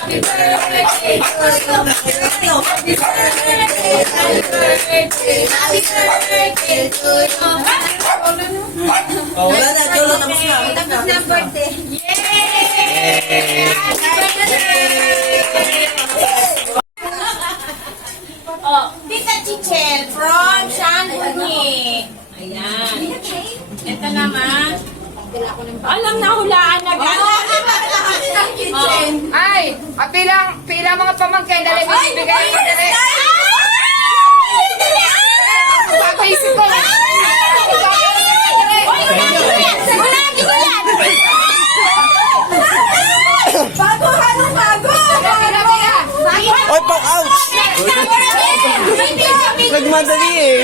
Happy birthday to you. Happy birthday, happy birthday, happy birthday to you. Oh, wala na, Jolo, tapos na. Tapos na birthday. Pilang mga pamangkin, dali bibigay ko dali. Papaisip ko. Bago, halong bago! Oy, pang ouch! Nagmadali eh.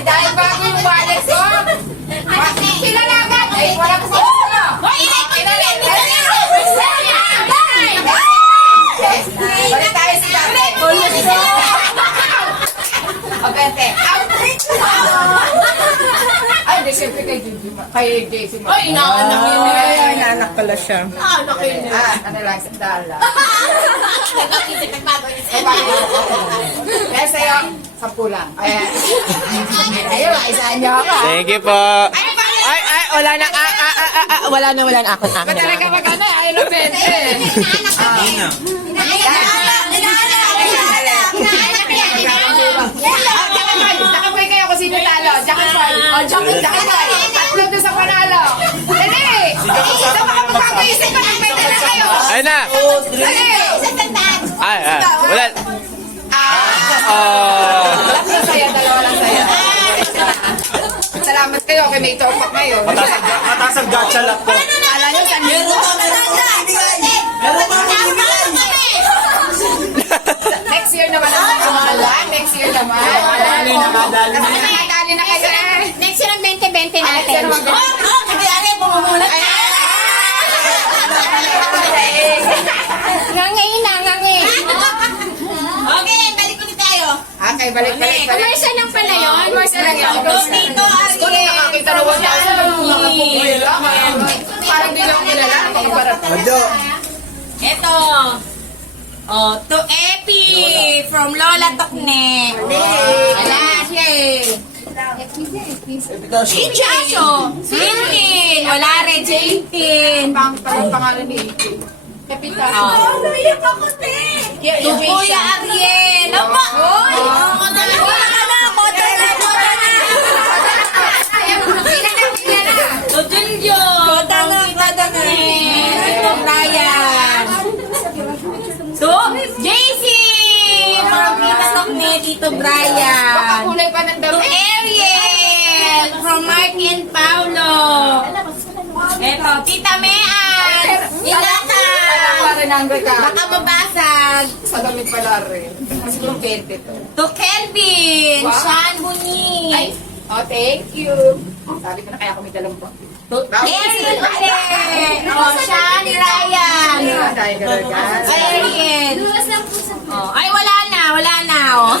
Dahil bago. Yung pupunta. Kay Juju. Kay JC mo. Ay, inaanak yun eh. Ay, naanak pala siya. Ah, nakin na. Ah, ano lang, sa dala. Nagkakita nagbago yun sa Kaya sa'yo, sampu lang. Ayan. Ayun, isahan niyo ako. Thank you po. Ay, ay, wala na. Ah, ah, ah, ah, ah, wala na, wala na. Ako na, ako Ba't na. talaga maganda? Ayaw ng Bente. Jakapay kayo kung sino talo. Jakapay. O, Jakapay. Tatlo doon sa panalo. Dali! Ito baka magpapaisip pa ng pwede na kayo. Ay na. Dali! Ay, ay, wala. Ah! Tatlo saya, dalawa lang saya. Salamat kayo kay may topak ngayon. Mataas ang gacha lang po. Kala nyo, saan yun? Next year naman ang pangalan. Next year naman. Nakadali na kayo eh. Next year ang 2020 Next year natin. naman. Oh, hindi ari, pumumulat na. Ngangay na, ngangay. Okay, balik ulit tayo. Okay, balik, balik, balik. Commercial lang pala yun. Commercial lang yun. Dito, Kung Ariel. nakakita na wala sa mga pumila, parang di lang kilala. Adyo. Ito. Oh, to Epi from Lola Tokne. Ala, siya eh. Ichacho. Sintin. Wala rin, Sintin. pang parang pangalan ni Iki. Kapitan. Oh. To Kuya Ariel. Apa? Oy. Moda na, moda na, moda na, moda na. To Junjo. Moda na, moda na. To Tito Brian. Kulay pa ng To dami. Ariel from Martin Paulo. Eto, Tita Mean. Ilata. Baka mabasag. Sa damit pala rin. Mas kung 20 to. To Kelvin. Sean Buni. Oh, thank you. Sabi ko na kaya kami dalang ba? To Ariel ulit. Oh, Sean Ryan. Dahil gano'n Ariel. Oh, ay, wala na. Wala na. Oh.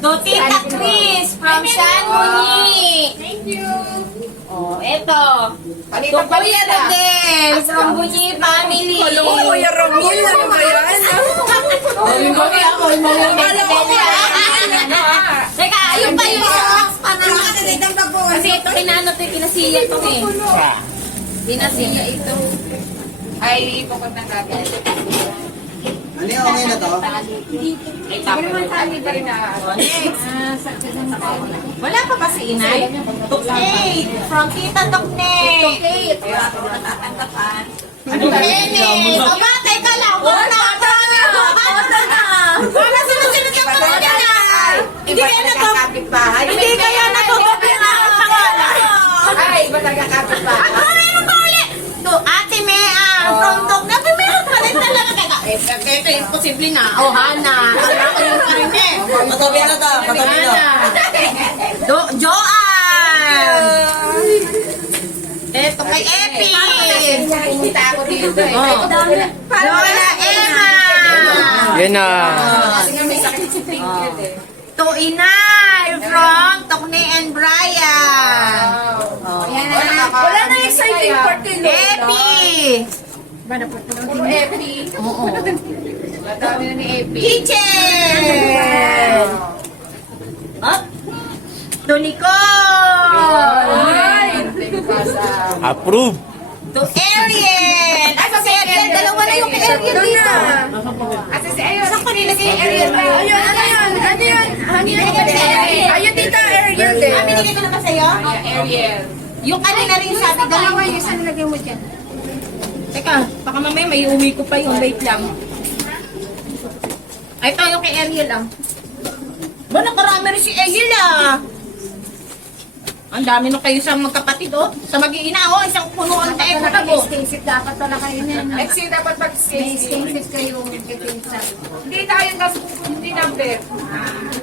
to Tita Chris from Sean Buni. Thank you. Oh, eto. To Palitan Kuya palita. Rodel from Bunyi Family. Kuya Ramil, ano ba yan? Teka, ayun pa yung box pa na. Kasi ito hinanap yung pinasiya ito eh. Pinasiya ito. Ay, pupunta natin. Ano yung okay na to? Ay, tapos naman tayo pa rin na. Wala pa ba si Inay? Tuknate from Tita Tuknate. Tuknate. Aba, teka lang. Wala na. Wala na. Wala sunod-sunod ka pa na. Hindi kaya na to. Hindi kaya na pangalan. Ay, iba talaga kapit At bahay. meron pa ulit. To Ate Mea from Tuknate. Meron pa rin talaga. Teka. Eh, ito imposible na. Oh, Hana. Hana ko yung karin eh. Patabi na ta, patabi na. Do Joan! Eto kay Epi! Pumunta ako dito eh. Oh. Lola Emma! Yan na. Kasi nga may sakit si Pinkett eh. To Inay from Tokne and Brian! Na. Wala na exciting part kay Epi! Puro Epi. Oo. Madami na ni Epi. Kitchen! Up! To Nicole! Ay! Approve. To Ariel! Ay, si Ariel! Dalawa na yung Ariel dito! Kasi si Ayun. Saan ko nilagay si Ariel ba? Ayun, ano yun? Ano yun? Ano yun? Ayun dito, Ariel. Ah, binigay ko na ba sa'yo? Ariel. Yung kanina rin sabi, dalawa yung Saan nilagay mo dyan? Teka, baka mamaya may uwi ko pa yung wait lang. Ay, tayo kay Ariel ah. Ba, nakarami rin si Ariel ah. Ang dami nung kayo sa magkapatid oh. Sa mag-iina oh, isang puno ang tayo ko tabo. Extensive dapat pala kayo na. Exi, dapat May mag-stay. extensive kayo. Hindi tayo gas hindi number.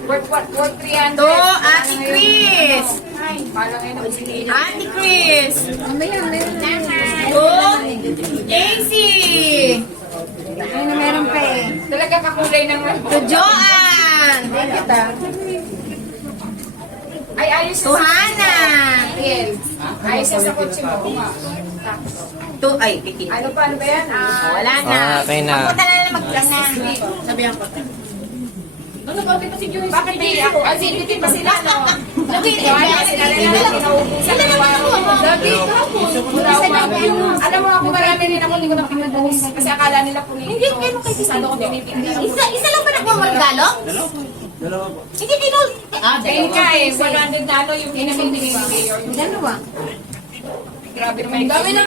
Worth what? Worth 300. To, Ate Chris. Ate Chris. To, JC. Ayun na meron pa eh. Talaga kakulay ng To, Joanne. Ay, ayos To, Hannah. Ariel. Ayos sa kotse mo. To, ay, kiki. Ano pa? Ano ba yan? Ah, Wala na. Ah, okay na. Na lang mag-plan na. Sabihan ko. Ano ba pa si Joyce? bakit di ako? Ang sinitin pa sila, no? Alam mo ako marami rin ako hindi ko nakikinubuhos. Kasi akala nila po Hindi, kayo kay Tita. Saan ako tinitingnan? Isa, isa lang ba nagmamargalo? Hindi, tinul. Ah, Ayun ka eh, 100 na ano yung pinamimigay ni Mayor. Dalawa. Grabe naman. Dami na.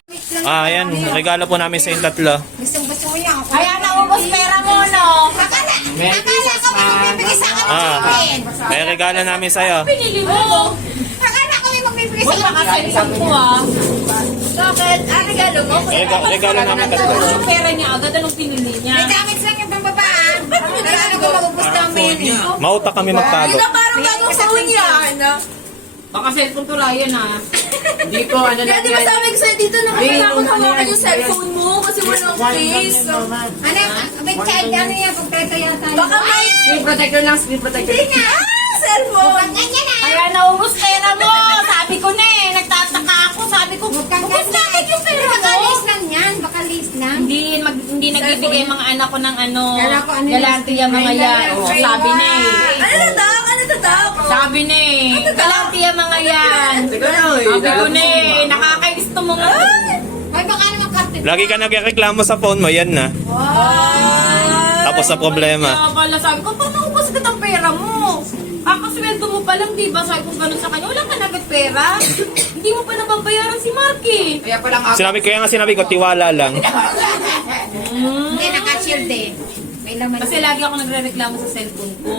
Ah, yan. Regalo po namin sa yung tatlo. Gustong gusto mo yan. Kaya naubos pera mo, no? Akala, akala ko may magbibigay sa akin Ah. May regalo namin sa'yo. Pinili mo. Akala ko may magbibigay sa akin. Makasalisan ko, ah. Bakit? Ah, regalo mo? Rega- regalo namin tatlo. Yung pera niya, agad anong pinili niya? May gamit sa inyo pang baba ah. Ano ko magubos namin. Mauta kami magtago. parang bagong phone yan. Baka cellphone to Ryan, ah. Hindi ko, ano lang Di ba sabi ko sa'yo dito na kailangan hawakan yung cellphone mo kasi walang case. Ano? May child ano yan? Kompleto yata. Baka may... Screen protector lang, screen protector. Ah! Cellphone! Hindi nagbibigay mga anak ko ng ano, Kala ko ano galante yung mga yan. Oh, sabi na eh. Ano na daw? Ano na daw? Sabi na eh. Galante yung mga yan. Na, eh. Sabi ko na eh. Nakakainis to mga. Ay, baka naman karte. Lagi ka nagreklamo sa phone mo, yan na. Tapos sa problema. Kaya pala sabi ko, paano ubos ka ng pera mo? Kakasweldo mo pa lang, di ba? Sabi ko ganun sa kanya, wala ka nagad pera. Hindi mo pa nababayaran si Marky. Kaya palang ako. Sinabi, kaya nga sinabi ko, tiwala lang. Eh. May laman. Kasi lagi ako nagre-reklamo sa cellphone ko.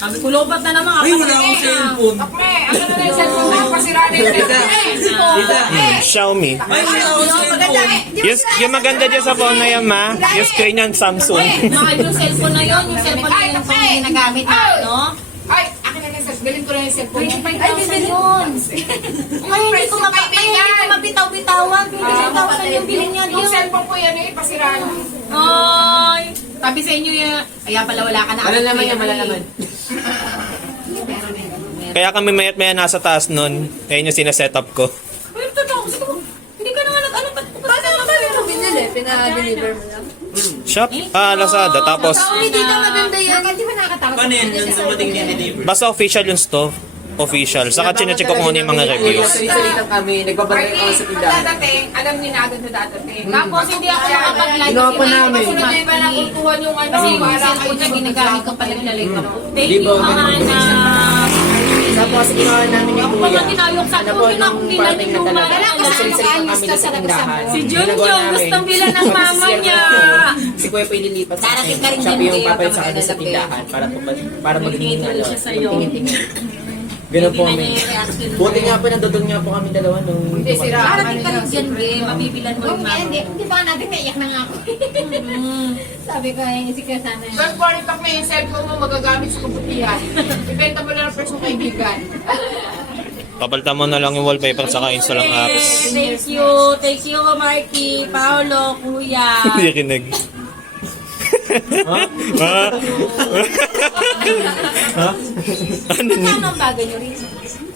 Sabi ko, lobat na naman. Ay, wala akong cellphone. Akme, ano na yung cellphone mo? Pasira na yung Tita, tita. Xiaomi. Ay, wala akong cellphone. Yung, yung maganda dyan sa phone na yan, ma, yung screen yan, Samsung. Mahal yung cellphone na yun, yung cellphone na yun yung pang ginagamit na, no? Ay, akin na yung cellphone. Bilhin ko na yung cellphone. Ay, bibili yun. Ay, hindi ko mabitaw-bitawan. Hindi ko yung bilhin niya Yung cellphone ko yan eh, pasira na. Ay, sabi sa inyo yan. Kaya pala wala ka na. Malalaman yan, malalaman. Kaya kami mayat maya nasa taas nun. Kaya yung sineset up ko. Ay, totoo. Kung hindi ka na nga nag-ano, ba't ba't ka na binili? Pina-deliver mo lang. Shop? Ah, Lazada. Tapos, Hindi na maganda yan. Hindi ba nakakatawa? Paano yan yung dumating din deliver? basta official yung store. Official. Saka chinecheck ko kung ano yung mga reviews. Salita kami, nagbabalik ako sa tindahan. dadating, alam niyo na agad na dadating. Tapos hindi ako makapag-live. Ginawa kasi pa namin. kasunod Hindi ba nakuntuhan yung ano? Kasi yung Para cellphone na ginagamit ko pala nilalive ako. Thank Di you, ba? Hana. Tapos ginawa namin yung Ako kuya. pala tinayok sa Ano po na parating ni na talaga. Nagsalita ano, kami sa tindahan. Si Junjun, gustong bilan ng mama si niya. Si Kuya po ililipat sa akin. ka Siya po yung papalit sa akin sa tindahan para para maging ano. siya sa'yo. tingin-tingin. Ganun po kami. Buti nga po nandodon nga po kami dalawa nung Hindi, sira. Darating ka rin dyan, Ge. Mabibilan mo yung mama. Hindi, hindi ba natin naiyak na nga ako. Mm. Sabi ko, eh, si Kuya sana. Don't worry, pag may cellphone mo magagamit sa kabutihan. Ibenta mo na ng first mong kaibigan. Papalitan mo na lang yung wallpaper saka install ang apps. Thank you. Thank you, Marky, Paolo, Kuya. Hindi kinig. Ha? ha? Ano ni? Ano ang bagay niyo rin?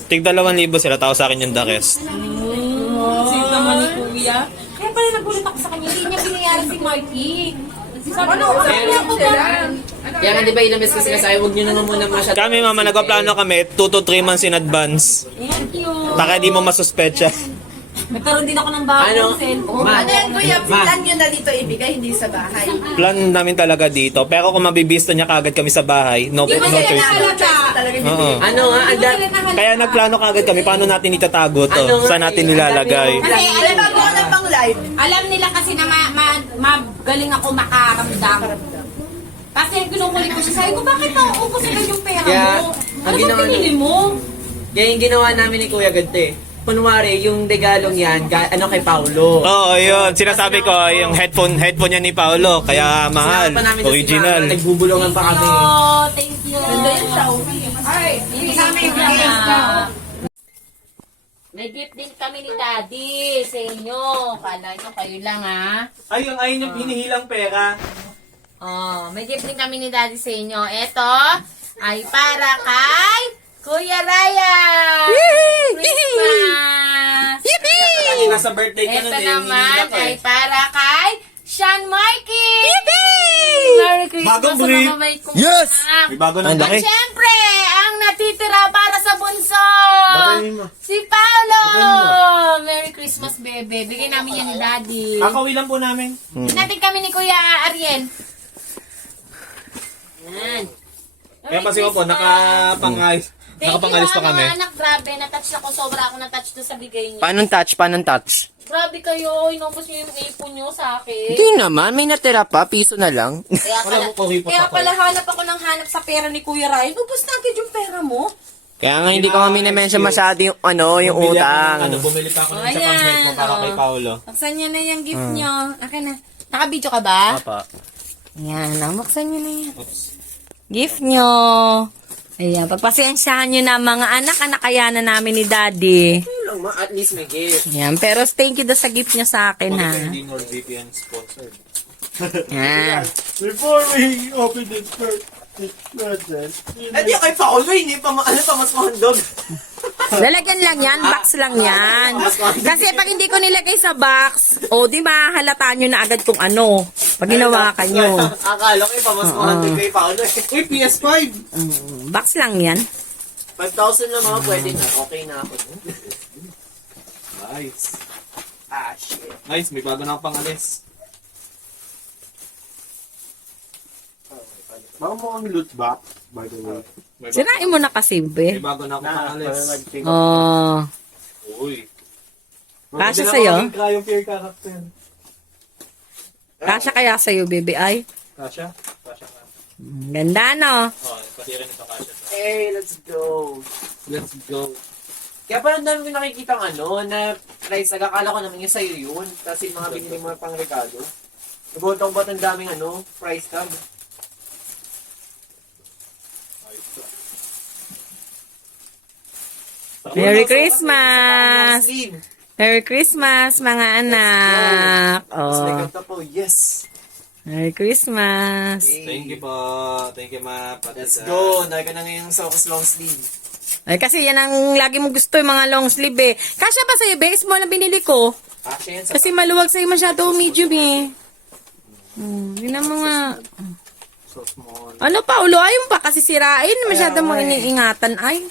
Tig dalawang libo sila, tao sa akin yung the rest. Sino naman ni Kuya? Kaya pala nagulat ako sa kanya. Hindi niya binayaran si Marky. Sabi ko, sabi niya ako ba? Kaya nga di ba ilang beses ko sinasabi, huwag nyo naman muna masyado. Kami mama, nagpaplano kami 2 to 3 months in advance. Thank you. Taka di mo masuspecha. Nagkaroon din ako ng bagong Ano? cellphone. Ma, Ano yan, kuya? Ma. Plan nyo na dito ibigay, hindi sa bahay. Plan namin talaga dito. Pero kung mabibista niya kagad kami sa bahay, no, no ba sila choice. nakalata? Talaga Oo. ano nga, ang da- Kaya nagplano kagad kami, paano natin itatago to? Ano nga Saan natin eh, nilalagay? Kasi alam ko na pang live. Alam nila kasi na ma, ma, magaling ako makaramdam. Kasi kinukulit ko siya, sabi ko, bakit nauubos agad yung pera Kaya, mo? ang Ano ba ginawa- pinili mo? Kaya yung ginawa namin ni Kuya ganito eh. Kunwari, yung regalong yan, ga- ano kay Paulo. Oo, yun. Sinasabi ko, yung headphone headphone niya ni Paolo. Kaya mahal. Sinama pa namin sa Original. simbahan, Nagbubulungan pa kami. Oh, thank you. Na. gift na. May gift din kami ni Daddy sa inyo. Kala nyo kayo lang ha. Ay, yung ayun yung hinihilang pera. Oh, may gift din kami ni Daddy sa inyo. Ito ay para kay Kuya Ryan! Christmas! Kasi nasa birthday ka Ito nun eh. naman ay eh. para kay Sean Marky! Merry Christmas Bagong sa brief. mga may kumanak. Yes! May bago na At laki. syempre, ang natitira para sa bunso! Batayin mo. Si Paolo! Merry Christmas, bebe. Bigay namin yan ni Daddy. Kakawi lang po namin. Natin kami ni Kuya Ariel. Yan. Kaya pa ko po, nakapangayos. Thank Nakapangalis you, pa kami. mga anak. Grabe, natouch ako. Sobra ako natouch doon sa bigay niyo. Paano touch? Paano touch? Grabe kayo. Inubos niyo yung ipon niyo sa akin. Hindi naman, may natira pa, piso na lang. Kaya pala, Wala ko kuripot kaya ako. pala hanap ako ng hanap sa pera ni Kuya Ryan. Ubus na agad yung pera mo. Kaya nga hindi ko kami na-mention masyado yung ano, yung Bumili ako ng utang. Ano, bumili pa ako ng Oh, isa pang ayan, mo para oh. kay Paolo. Buksan niyo na yung gift niyo. Akin na. Nakabidyo ka ba? Papa. Yan, ah, buksan niyo na yan. Gift niyo. Ayan, pagpasensyahan niyo na mga anak, anak kaya na namin ni Daddy. Ano lang ma, at least may gift. Yan, pero thank you daw sa gift niyo sa akin, ha. Hindi NordVPN sponsored. Yan. Before we open this first Hindi kay Paulo, hindi pa, ano pa, mas mahandog. Lalagyan lang yan, box lang yan. Kasi pag hindi ko nilagay sa box, o di ba, halata nyo na agad kung ano. Pag ginawa ka nyo. Akala ko yung pamas mahandog kay Paulo eh. Uy, PS5! Mm, Box lang yan. 5,000 lang mga pwede na. Okay na ako. Nice. Ah, shit. Nice, may bago na akong pangalis. Baka mo ang loot box, by the way. May bago, Sirain mo na kasi, may be. bago na akong pangalis. Oh. Uy. Kasya sa'yo? ako maging Cryo Fear character. Kasya kaya sa'yo, baby, ay. Kasha? Kasha ka. Mm, Ganda, no? Oh, pati rin ito kasha. Hey, let's go. Let's go. Kaya parang dami ko nakikita ano, na price tag. Akala ko naman yung sa'yo yun. Kasi mga binili mo pang regalo. Nagutong ba't ang daming ano, price tag? Merry Christmas! Merry Christmas, mga anak! Oh. po, yes. Merry Christmas! Thank you po. Thank you, ma. Let's sa- go. Dahil ka na ngayong sa long sleeve. Ay, kasi yan ang lagi mo gusto, yung mga long sleeve, eh. Kasya pa sa'yo, be? Small na binili ko. Kasha yan sa Kasi maluwag sa'yo masyado medium, eh. Hmm, yun ang mga... So small. Ano pa, ulo ayun pa kasi sirain. Masyado mo iniingatan ay.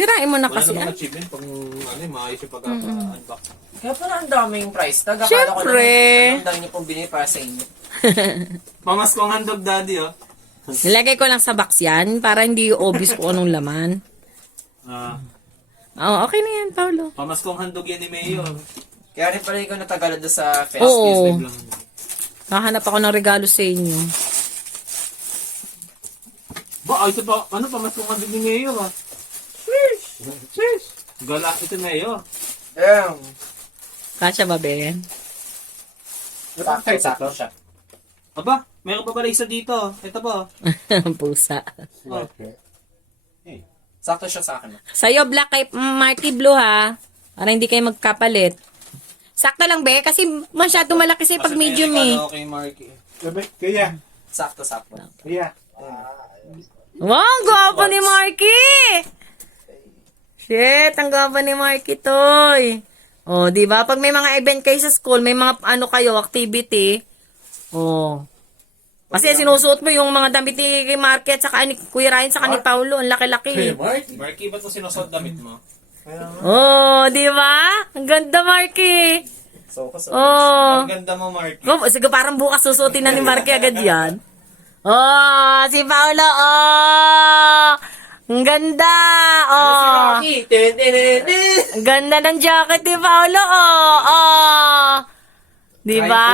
Sirain mo na Wala kasi namang ay. achievement pag ano, eh, maayos yung pagkaka-unbox. Kaya pala ang daming price tag. Akala ko Siyempre. naman, ang dami niyo pong binili para sa inyo. Pamaskong handog daddy, oh. Nilagay ko lang sa box yan para hindi obvious kung anong laman. Ah, Oh, okay na yan, Paolo. pamaskong handog yan ni Mayo. Kaya rin pala ikaw natagalan doon sa fest. Oo. PS5 lang. Hahanap ako ng regalo sa inyo. Ba, ay, ito pa, ano, pamaskong handog ni Mayo, ah. Sheesh! Sheesh! Gala, ito Mayo. Damn. Kasya ba, Ben? Sakto, sakto siya. Aba, Meron pa pala isa dito. Ito po. Pusa. Sakto siya sa akin. Sa'yo, black kay Marky Blue ha. Para hindi kayo magkapalit. Sakto lang, be. Kasi masyado malaki sa'yo pag medium eh. Okay, Marky. Kuya. Sakto, sakto. Kuya. Wow, ang gwapo ni Marky! Shit, ang gwapo ni Marky, toy. Oh, di ba? Pag may mga event kayo sa school, may mga ano kayo, activity. Oh. Kasi sinusuot mo yung mga damit ni kay Marky at saka ni Kuya Ryan saka ni Paulo. Ang laki-laki. Marky, ba't mo sinusot damit mo? Oh, di ba? Ang ganda, Marky. So, so, Oh. Ang ganda mo, Marky. Oh, sige, parang bukas susutin na ni Marky agad yan. Oh, si Paolo, oh! Ang ganda! Oh! Rocky! Ten, ten, ten, ten. Ang ganda ng jacket ni Paolo, oh! Oh! Di ba?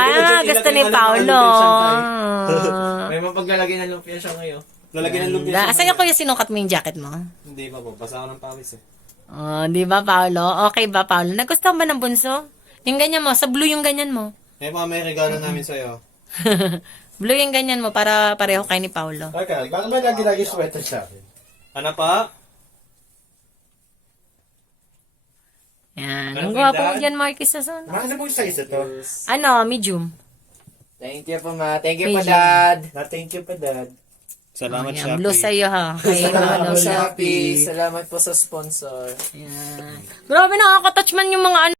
Gusto ni lang Paolo. siya, Oh. May mapaglalagay ng lumpia siya ngayon. Lalagyan ng lumpia siya. Asan yung kuya sinukat mo yung jacket mo? Hindi pa po. Basa ako ng pawis eh. Oh, di ba, Paolo? Okay ba, Paolo? Nagustuhan ba ng bunso? Yung ganyan mo, sa blue yung ganyan mo. Eh, mga may regalo namin sa'yo. blue yung ganyan mo para pareho kay ni Paolo. Okay, bakit ba lagi-lagi sweater sa akin? Ano pa? Yan. Ano Ang gwapo mo yan? dyan, Marcus Sason. Ano po yung size ito? Ano, medium. Thank you po, ma. Thank you po, Medium. dad. Na thank you pa dad. Salamat, Yan, blue sa'yo ha. Kay Salamat ano, po, Shopee. Shopee. Salamat po sa sponsor. Yan. Grabe nakaka-touch man yung mga ano.